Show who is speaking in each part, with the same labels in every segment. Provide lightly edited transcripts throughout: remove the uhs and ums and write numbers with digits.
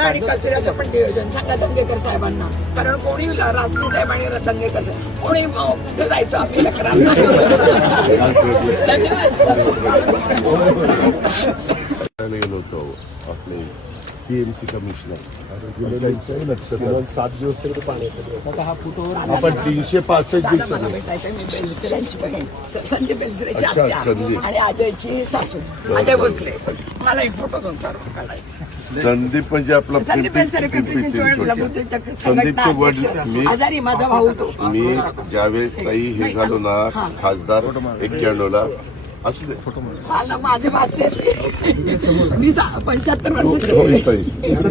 Speaker 1: झाडा आणि कचऱ्याचं पण नियोजन सांगा दंगेकर साहेबांना, कारण कोणी राजकीय साहेब आणि दंगेकर साहेब कोणी कुठे जायचं आम्ही तक्रार.
Speaker 2: गेलो होतो आपले PMC कमिशनर 7 दिवस तरी पाणी आता हा फुटोवर आपण 365
Speaker 1: बेलसऱ्यांची बहीण संदीप बेलसरेची आत्या आणि अजयची सासू अजय भोसले. मला एक फोटो काढायचा.
Speaker 2: संदीप म्हणजे आपला
Speaker 1: संदीप बेलसरे
Speaker 2: संदीपचे वडील मी
Speaker 1: आजारी माझा भाऊ तो.
Speaker 2: मी ज्यावेळेस काही हे झालो ना खासदार 91ला असू दे
Speaker 1: मला माझे भाचे मी 75 वर्षाची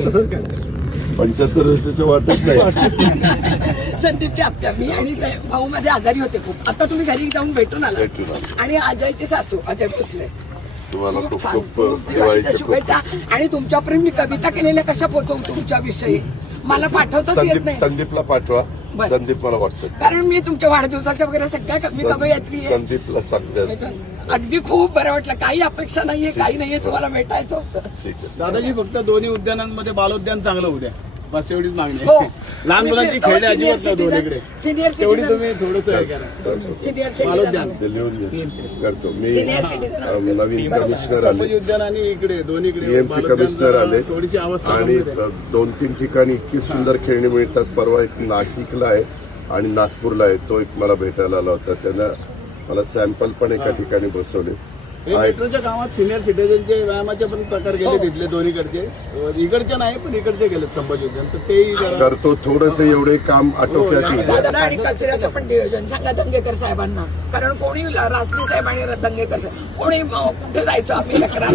Speaker 2: 75 वर्षाच्या वाटत नाही.
Speaker 1: संदीपची आत्या मी आणि भाऊ मध्ये आजारी होते खूप. आता तुम्ही घरी जाऊन भेटून आला आणि अजयची सासू अजय भोसले.
Speaker 2: तुम्हाला खूप
Speaker 1: छान,
Speaker 2: खूप
Speaker 1: दिवाळीच्या शुभेच्छा. आणि तुमच्यापर्यंत मी कविता केलेल्या कशा पोहोचवू तुमच्याविषयी मला पाठवता येत नाही.
Speaker 2: संदीपला पाठवा. संदीप मला व्हॉट्सअप
Speaker 1: कारण मी तुमच्या वाढदिवसाच्या वगैरे सगळ्या मी कवयित्री आहे.
Speaker 2: संदीपला सांगते.
Speaker 1: अगदी खूप बरं वाटलं. काही अपेक्षा नाहीये काही नाहीये तुम्हाला भेटायचं होतं.
Speaker 3: दादाजी फक्त दोन्ही उद्यानांमध्ये बालोद्यान चांगलं उद्या बस एवढीच मागणी
Speaker 1: हो.
Speaker 3: लहान मुलांची खेळणे अजिबात नाही दोन्हीकडे
Speaker 1: सिनियर
Speaker 3: तेवढी तुम्ही थोडस हे करा.
Speaker 1: सिनियर
Speaker 3: बालोद्यान
Speaker 2: करतो मी. नवीन कमिशनर आले
Speaker 3: संभाजी उद्यान आणि इकडे दोन्हीकडे
Speaker 2: PMC कमिशनर आले
Speaker 3: थोडीशी अवस्था
Speaker 2: आणि 2-3 ठिकाणी इतकी सुंदर खेळणी मिळतात. परवा एक नाशिकला आहे आणि नागपूरला आहे. तो एक मला भेटायला आला होता. त्यानं मला सॅम्पल पण एका ठिकाणी बसवले.
Speaker 3: मेट्रोच्या गावात सिनियर सिटीजनचे व्यायामाचे पण प्रकार गेले तिथले दोन्हीकडचे. इकडचे नाही पण इकडचे गेले संभाजी उद्यान तर तेही
Speaker 2: करतो. थोडस एवढे काम आटोक्यात येईल.
Speaker 1: झाडा आणि कचऱ्याचं पण नियोजन सांगा दंगेकर साहेबांना, कारण कोणी राजकीय साहेब आणि दंगेकर साहेब कोणी कुठे जायचं आम्ही तक्रार.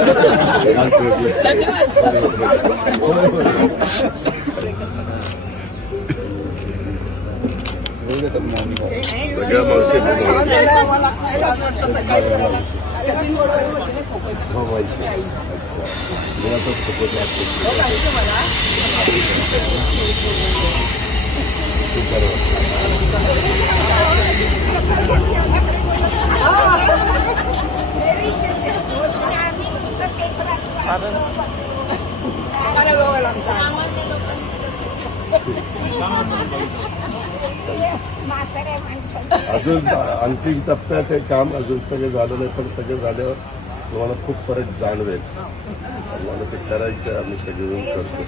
Speaker 2: सगळ्या अजून अंतिम टप्प्यात हे काम अजून सगळं झालं नाही पण सगळं झाल्यावर तुम्हाला खूप फरक जाणवेल. मला ते करायचं आम्ही सगळेजण करतो.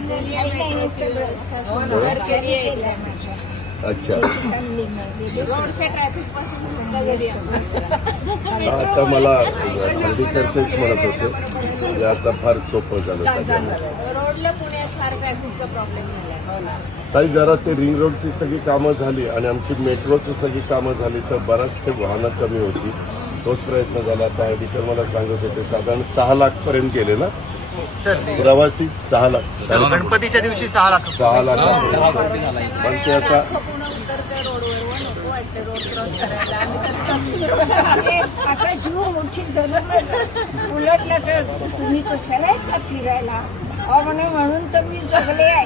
Speaker 2: अच्छा आता मला हल्ली करतेच म्हणत होते म्हणजे आता फार सोपं झालं सगळ्यांना. काही जरा ते रिंग रोडची सगळी कामं झाली आणि आमची मेट्रोची सगळी कामं झाली तर बराचसे वाहनं कमी होती. तोच प्रयत्न झाला. आता आयडीकर मला सांगत होते साधारण 6 लाख पर्यंत गेले ना प्रवासी. 6 लाख
Speaker 4: गणपतीच्या दिवशी 6 लाख
Speaker 2: पण ते आता
Speaker 5: आता जीव मोठी उलटलं तर तुम्ही कशाला येता फिरायला म्हणून तर मी जगले आहे.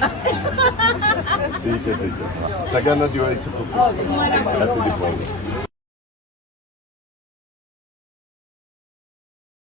Speaker 2: ठीक आहे. सगळ्यांना दिवाळीची खूप